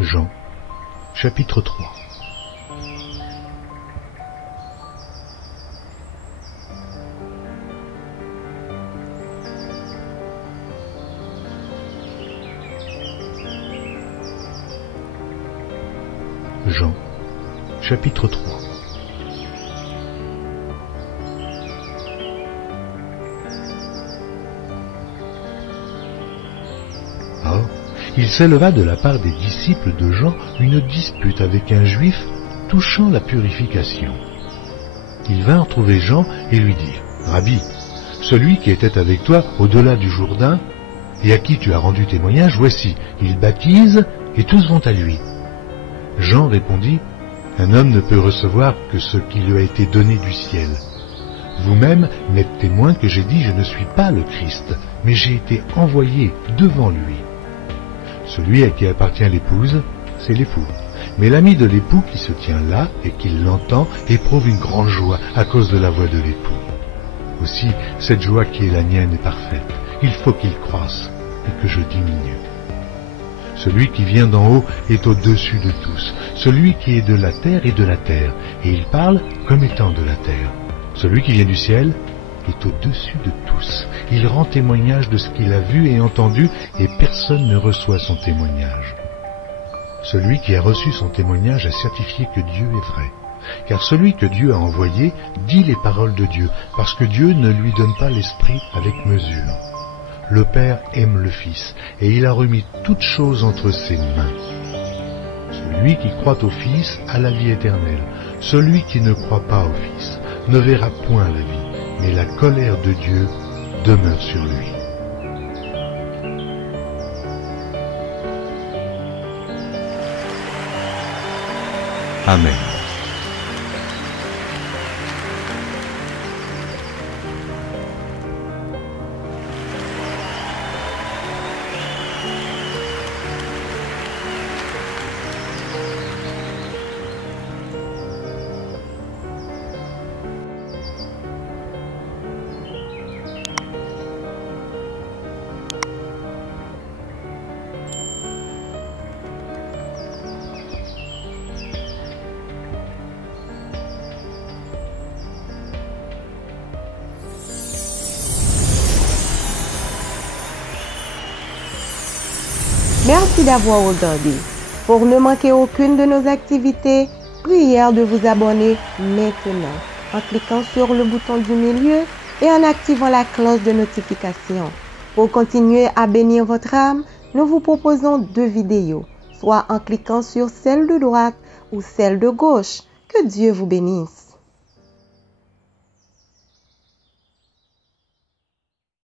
Jean, chapitre 3. Jean, chapitre 3. Or, il s'éleva de la part des disciples de Jean une dispute avec un juif touchant la purification. Ils vinrent trouver Jean et lui dirent, « Rabbi, celui qui était avec toi au-delà du Jourdain, et à qui tu as rendu témoignage, voici, il baptise et tous vont à lui. » Jean répondit, « Un homme ne peut recevoir que ce qui lui a été donné du ciel. Vous-même n'êtes témoin que j'ai dit, je ne suis pas le Christ, mais j'ai été envoyé devant lui. Celui à qui appartient l'épouse, c'est l'époux. Mais l'ami de l'époux qui se tient là et qui l'entend éprouve une grande joie à cause de la voix de l'époux. Aussi, cette joie qui est la mienne est parfaite. Il faut qu'il croisse et que je diminue. Celui qui vient d'en haut est au-dessus de tous. Celui qui est de la terre est de la terre, et il parle comme étant de la terre. Celui qui vient du ciel est au-dessus de tous. Il rend témoignage de ce qu'il a vu et entendu, et personne ne reçoit son témoignage. Celui qui a reçu son témoignage a certifié que Dieu est vrai. Car celui que Dieu a envoyé dit les paroles de Dieu, parce que Dieu ne lui donne pas l'esprit avec mesure. Le Père aime le Fils, et il a remis toutes choses entre ses mains. Celui qui croit au Fils a la vie éternelle. Celui qui ne croit pas au Fils ne verra point la vie, mais la colère de Dieu demeure sur lui. Amen. Merci d'avoir regardé. Pour ne manquer aucune de nos activités, prière de vous abonner maintenant en cliquant sur le bouton du milieu et en activant la cloche de notification. Pour continuer à bénir votre âme, nous vous proposons 2 vidéos, soit en cliquant sur celle de droite ou celle de gauche. Que Dieu vous bénisse.